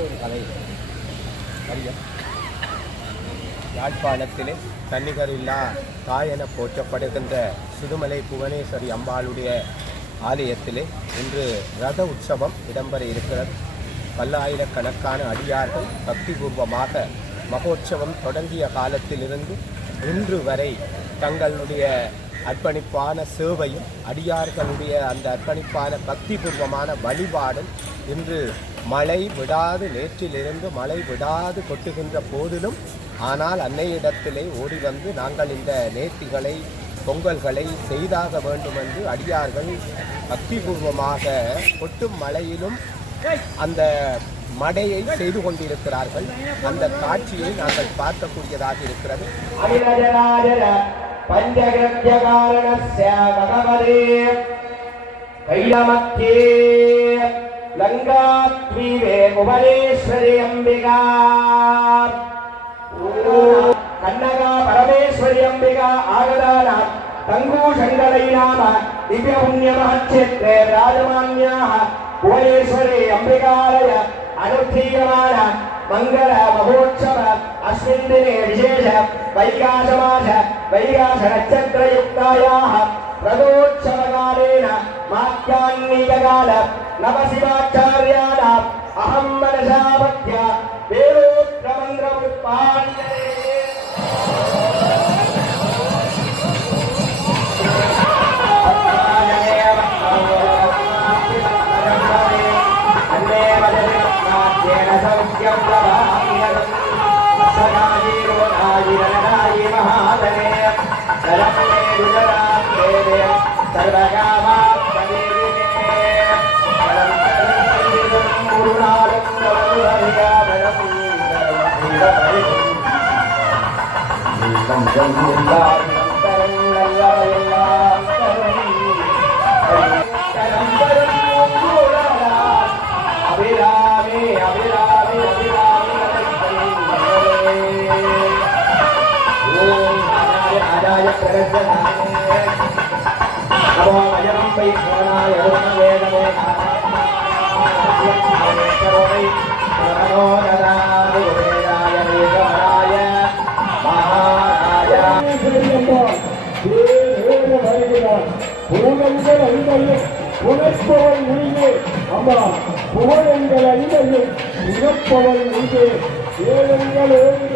ஒரு கதை சரியா. யாழ்ப்பாணத்திலே தன்னிகர் இல்லா தாய் என போற்றப்படுகின்ற சுதுமலை புவனேஸ்வரி அம்பாளுடைய ஆலயத்திலே இன்று ரத உற்சவம் இடம்பெற இருக்கிறது. பல்லாயிரக்கணக்கான அடியார்கள் பக்திபூர்வமாக மகோற்சவம் தொடங்கிய காலத்திலிருந்து இன்று வரை தங்களுடைய அர்ப்பணிப்பான சேவையும் அடியார்களுடைய அந்த அர்ப்பணிப்பான பக்திபூர்வமான வழிபாடும் இன்று மழை விடாது நேற்றிலிருந்து மழை விடாது கொட்டுகின்ற போதிலும் ஆனால் அன்னையிடத்திலே ஓடி வந்து நாங்கள் இந்த நேர்த்திகளை பொங்கல்களை செய்தாக வேண்டும் என்று அடியார்கள் பக்திபூர்வமாக கொட்டும் மழையிலும் அந்த மடையை செய்து கொண்டிருக்கிறார்கள். அந்த காட்சியை நாங்கள் பார்க்கக்கூடியதாக இருக்கிறது. பஞ்சகிருத்யகாரணஸ்ய பகவதே கைலமத்யே லங்காத்வீபே புவனேஸ்வரி அம்பிகா கன்னகா பரமேஸ்வரி அம்பிகா ஆகதானா தங்கூஷங்களை நாம திவ்ய புண்ணிய மஹட்சேத்ரே ராஜமான்யாः புவனேஸ்வரி அம்பிகாலய அனுஷ்ಠೀಯಮಾನ ಮಂಗಲ ಮಹೋತ್ಸವ ಅಸ್ಮಿನ್ ದಿನೇ ವಿಶೇಷ ವೈಗಾಸ ಮಾಸ ವೈಗಾಸ ನಕ್ಷತ್ರಯುಕ್ತಾಯಾಃ ರಥೋತ್ಸವಕಾಲೇನ ಮಾಧ್ಯಾಹ್ನಿಕಕಾಲ ನವಶಿವಾಚಾರ್ಯಾಣಾಂ ಅಹಂ ಮನಸಾ ಭಕ್ತ್ಯ ವೇದೋಕ್ತಮಂತ್ರಪುಷ್ಪಾಂಜಲಿ உணர்ப்பவன் நீங்கே அம்மா புகழெங்கள் ஐந்தையும் உணர்ப்பவன் நீங்கே ஏழுங்களோடு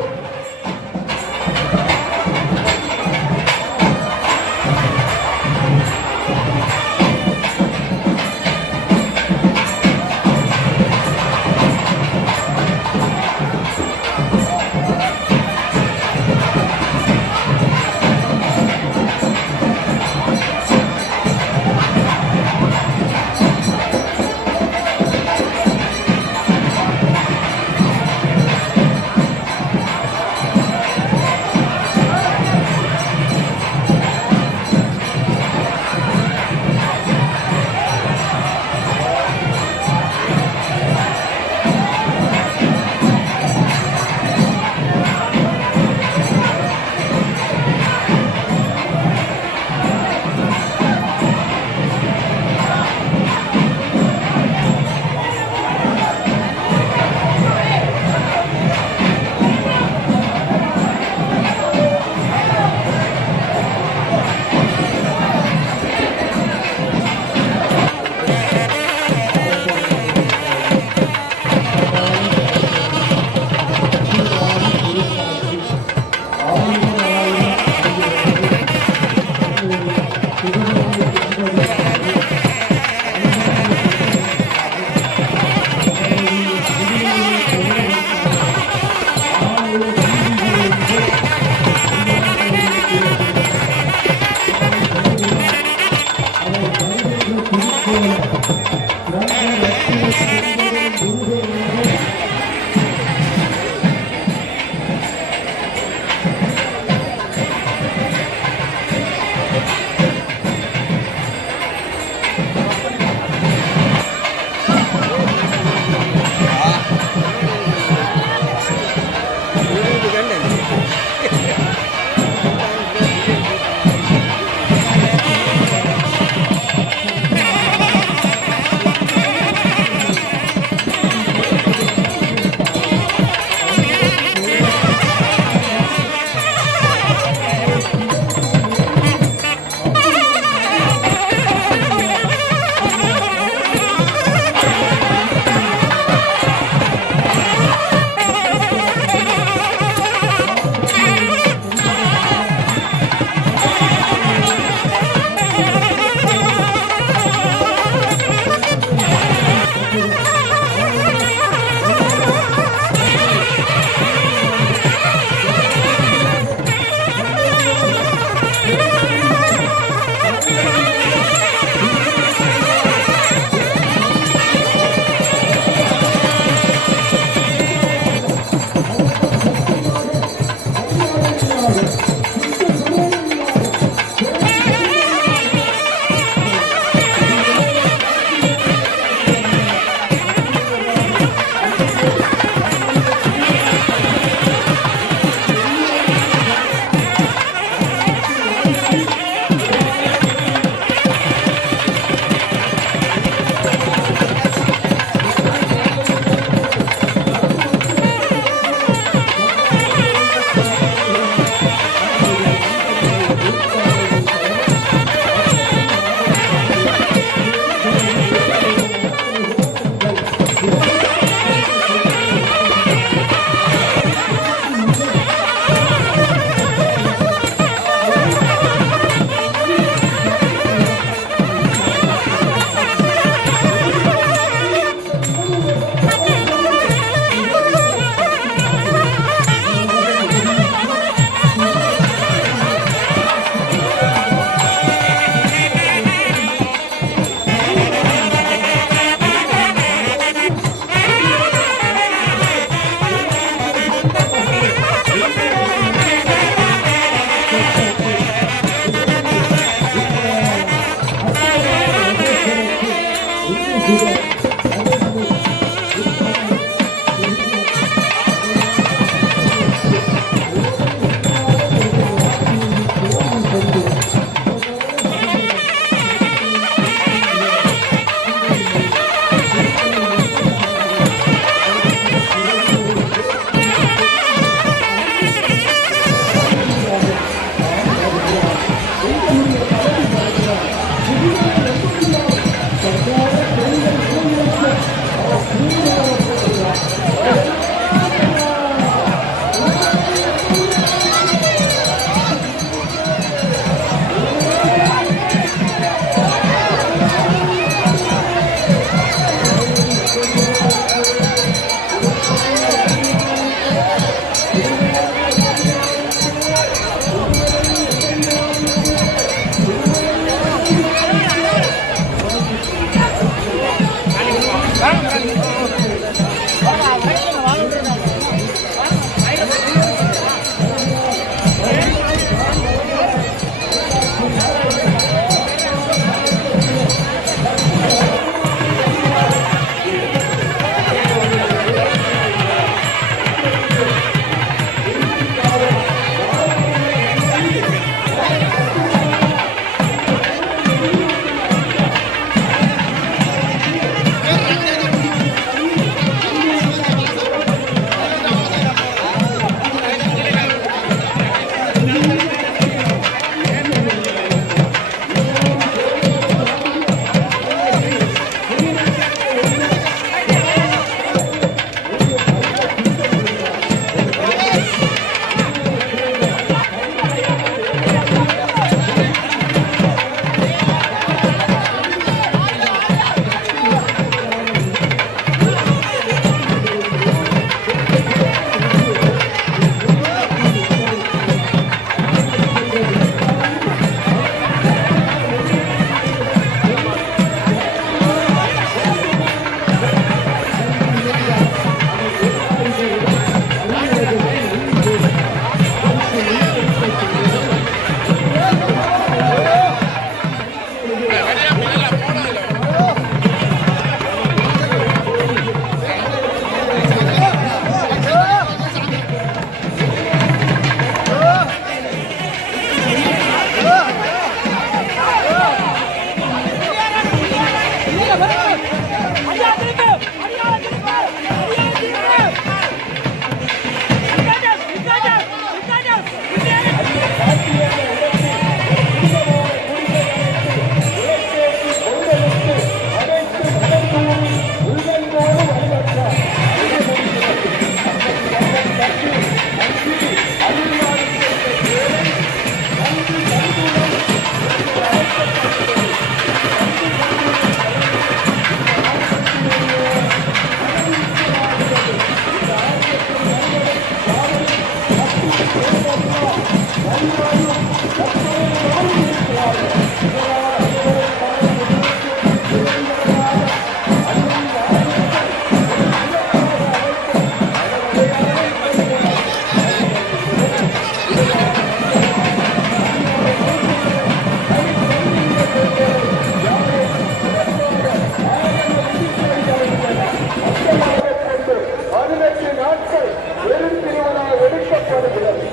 18 நாட்கள் வெறும் திருவிழா எடுக்கப்படுகிறது.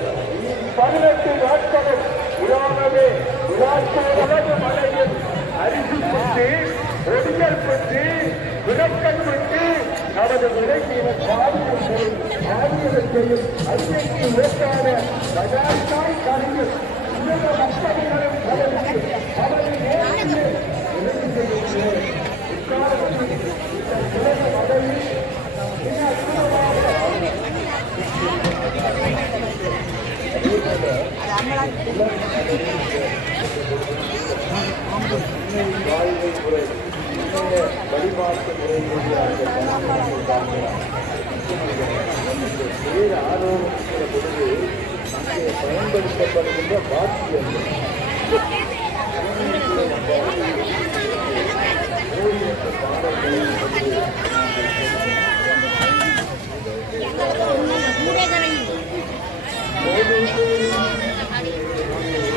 18 நாட்களும் விழாவே உலக மலையில் அரிசி பெற்று ஒடிகள் பெற்று விளக்கம் பெற்று நமது விலங்கின பாதியத்தையும் அன்னைக்கு ஏற்றான பஜாஜாய் கலைஞர் உலக மக்களிடம் கலந்து அவரை நேரில் உலக மலையில் வாழ்வை முறை வழிபாட்டு முறையாக ஆரோக்கிய பொழுது அங்கே பயன்படுத்தப்படுகின்ற வாக்கியங்கள்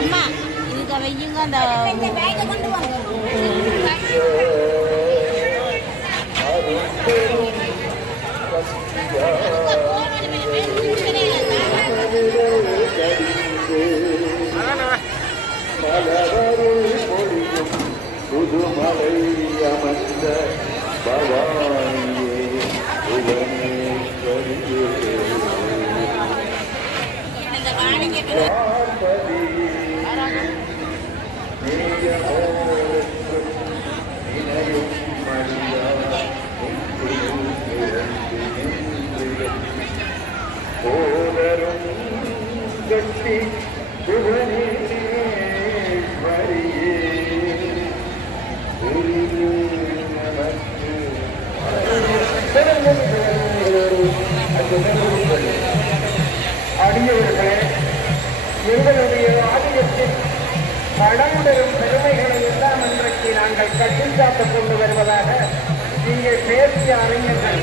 அம்மா இதுக்கு வையுங்க அந்த பேக்கை கொண்டு வாங்க. புதுமலை அமர்ந்த பவானியே புவனேஸ்வரியே போதரும் கட்டி புவனேஸ்வரியே அடியவர்களே, எங்களுடைய ஆலயத்தில் பழமுடரும் பெருமைகளை எல்லாம் இன்றைக்கு நாங்கள் கட்டிக்காத்துக் கொண்டு வருவதாக இங்கே பேசிய அறிஞர்கள்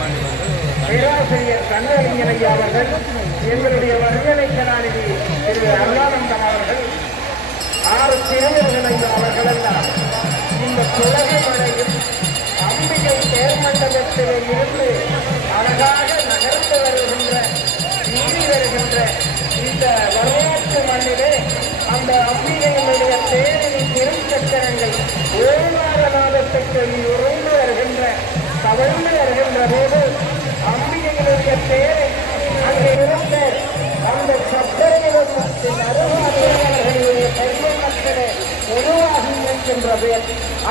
பேராசிரியர் கண்ணறிஞரையா அவர்கள், எங்களுடைய வர்ணனை கலாநிதி திரு அருளானந்தம் அவர்கள், 6 திருவர்கள் அவர்கள் எல்லாம் இந்த துலகமடையும் அம்பிகை தேர்மண்டலத்திலே இருந்து அழகாக நகர்ந்து வருகின்ற நீடி வருகின்ற இந்த வரலாற்று மண்ணிலே அந்த அம்பிகையினுடைய தேரின் திருச்சக்கரங்கள் ஓங்காரநாதத்தை சொல்லி உறைந்து வருகின்ற தவழ்ந்து வருகின்ற போது அம்பிகையினுடைய தேரை அங்கே இருந்த அந்த சக்கரத்தின் அருவாளர்களுடைய பரிவர்த்தனை உருவாகி இருக்கின்றது.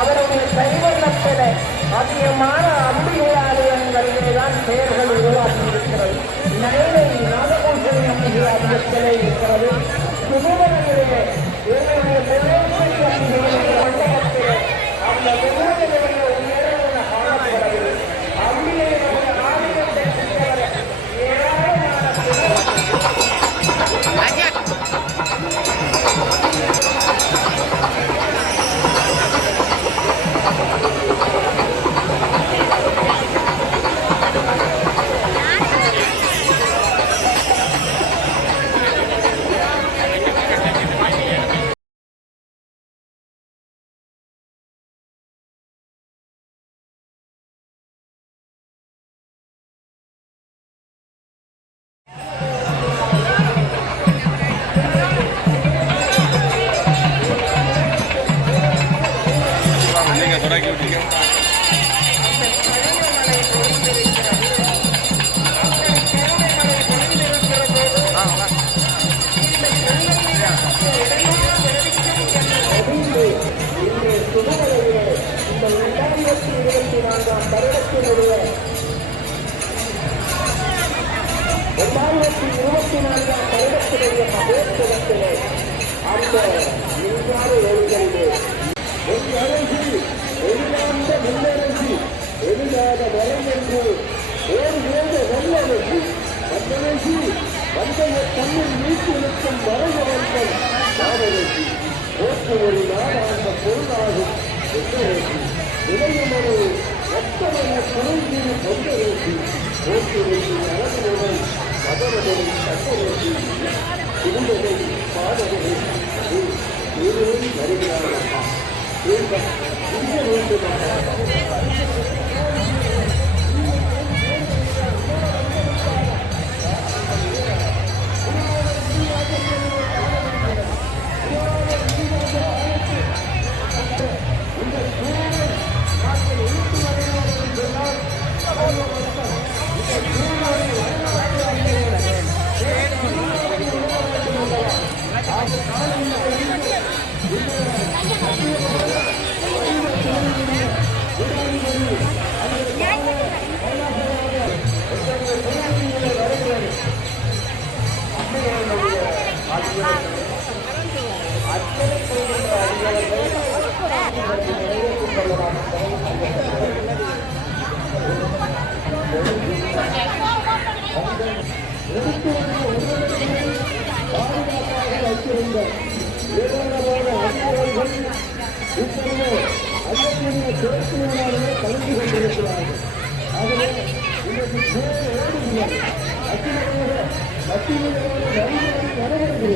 அவருடைய பரிவர்த்தனை அதிகமான அம்பிகை ஆலயங்களிலே தான் பெயர்கள் உருவாகி இருக்கிறது. நெல்லை நாகபூஷணி அம்பிகை ஆலயத்திலே இருக்கிறது. புதுவரையிலே என்னுடைய மண்டபத்திலே அந்த விமானங்களுடைய உயர்வு காணப்படுகிறது. அம்பிகையினுடைய ஆலயத்தை ஏராளமான வருடத்திலேயே மகோத்சவத்திலே அந்த மின்சார ஓடுகளிலே ஒரு அரசு எதிராந்த முன்னரசு எதிராத வரம் என்று ஓடுகிறது வல்லரசு வந்தரசு வந்தய தன்னில் நீக்கி நிற்கும் வரவர்கள் யாவரசு போற்று ஒரு நாடாண்ட பொருளாகும் எந்தரசு இளையும் ஒரு எத்தனை குறைந்து கொண்டரசு போற்றுவது அரசுடன் மதவதை சட்டவதை குடும்பத்தை பாதவதை ஏதேனும் வருகிறார்களா இந்த வேண்டும் எடுத்து வந்த உடனடியாக பாதுகாப்பாக வைத்திருந்த ஏராளமான அதிகாரிகள் இப்பொழுது அதற்குரிய சிறப்பு விழாவிலே கலந்து கொண்டிருக்கிறார்கள். ஆகவே இன்றைக்கு தேர் ஓடுகிறது. அத்திமுக நடைபெறுகிறது.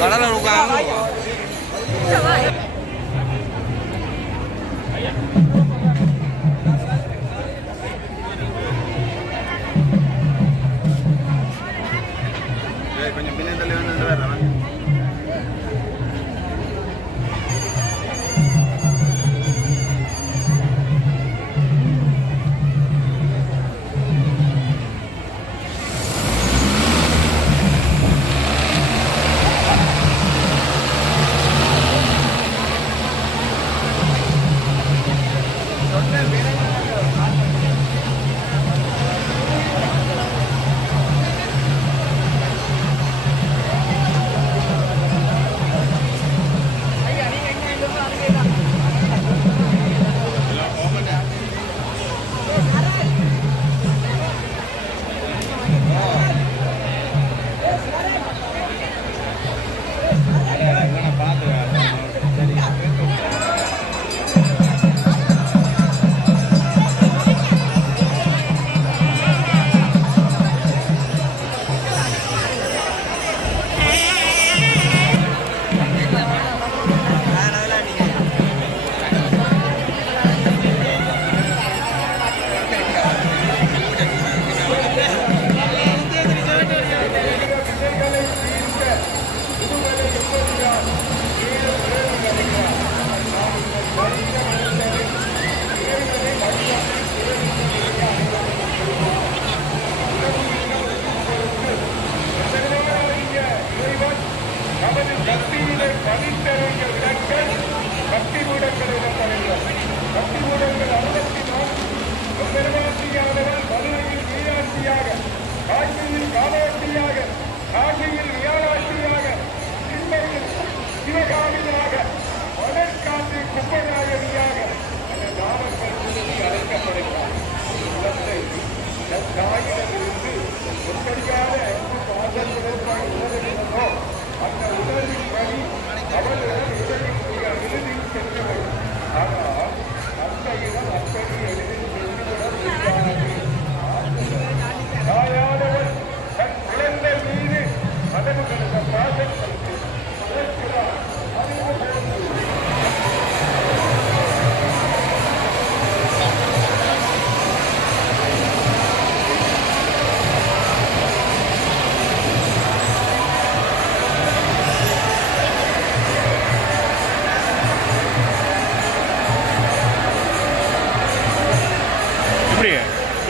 கடலை கொஞ்சம் பின்னத்தில் வந்து வரலாம்.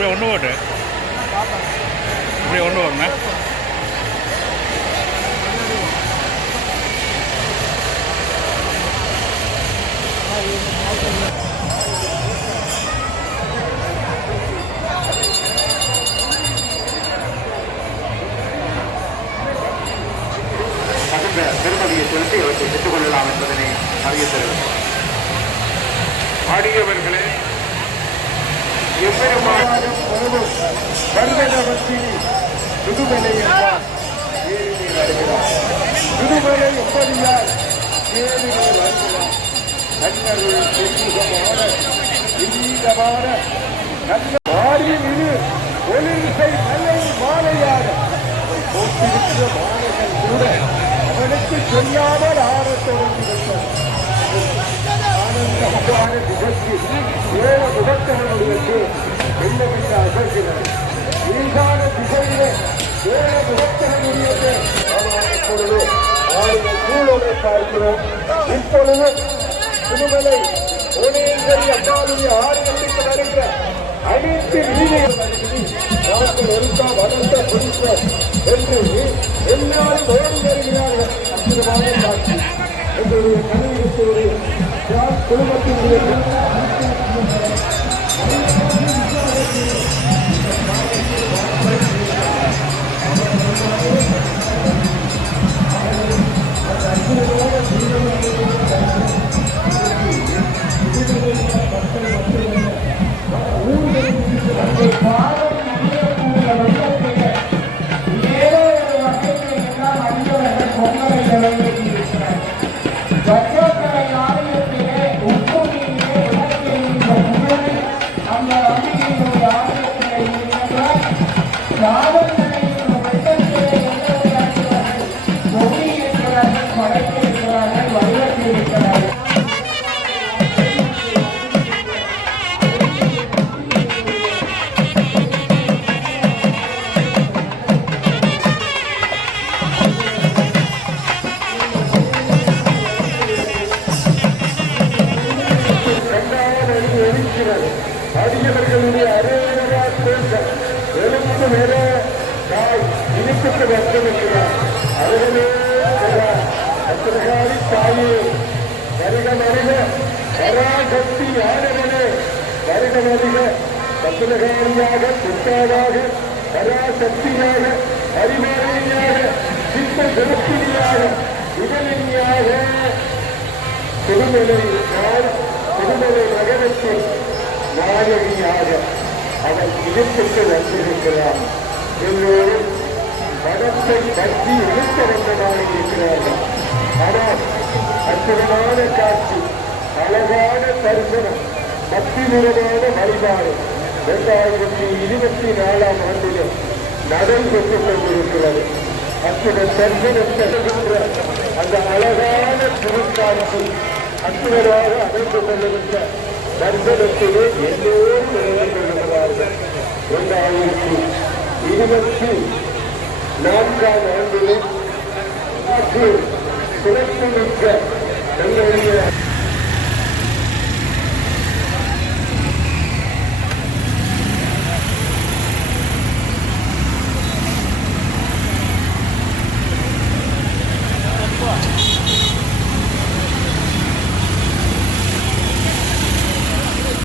ஒன்று ஓட்டு இப்படி ஒன்று ஓடுண்ணே. பெருமதியை செலுத்தி அவற்றை பெற்றுக் கொள்ளலாம் என்பதனை அறிவித்தது. ஆடியவர்களே, எவ்வளவு பர்வதவத்தினி முதுமலை என்றால் ஏரிநீர் வருகிறார். முதுமலை எப்படியால் ஏரிநீர் வருகிறார். கண்ணருள் செல்லுகமான இந்தமான நல்ல வாரியில் இரு ஒளிசை நல்லை மாலையாக போட்டிருக்கிற மாலைகள் கூட அவனுக்கு சொல்லாமல் ஆடத் தொடங்கிவிட்டது. ஆனந்தமான நிகழ்ச்சி ஏழ முகத்தவனுடையது என்னவென்று அசைகிறது. ஈசான திசையிலே ஏழ முகத்தவனுடையது பொழுது ஆளுநர் சூழலை பார்க்கிறோம். இப்பொழுது புதுமலை ஓனேஸ்வரி அம்மாவுடைய ஆலயத்திற்கு வருகிற அனைத்து வீதிகள் நாங்கள் ஒருக்கா வளர்ந்த புரிந்த என்று எல்லாரும் ஓடி வருகிறார்கள். அற்புதமான காட்சி. எங்களுடைய கல்வியத்தோடு குடும்பத்தினுடைய அவர்களுடைய அரைவரா கோஷம் எழுந்து வர தாய் இனிப்புக்கு வந்திருக்கிறார். அவர்களே அத்திரகாரி தாயே வருக வருக பராசக்தி ஆனவனே வருக வருக பத்திரகாரியாக புத்தாதாக பராசக்தியாக அறிவாளியாக சித்த சிறப்பினியாக இதனியாக திருமலை நகரத்தில் நாயகியாக அவன் இடுப்புக்கு வந்திருக்கிறான். எல்லோரும் மனத்தை பற்றி இழுக்க வந்ததாக இருக்கிறார்கள். ஆனால் அற்புதமான காட்சி, அழகான தரிசனம், பக்திபூர்வமான வழிபாடு 2024ஆம் ஆண்டிலே நடைபெற்றுக் கொண்டிருக்கிறது. அற்புத தரிசனத்தை அந்த அழகான திருக்காட்சி அற்புதமாக அமைந்து கொண்டிருந்த தரிசனத்திலே எல்லோரும் இணைந்து கொள்கிறார்கள். 2024ஆம் ஆண்டிலே சிறப்பு மிக்க எங்களுடைய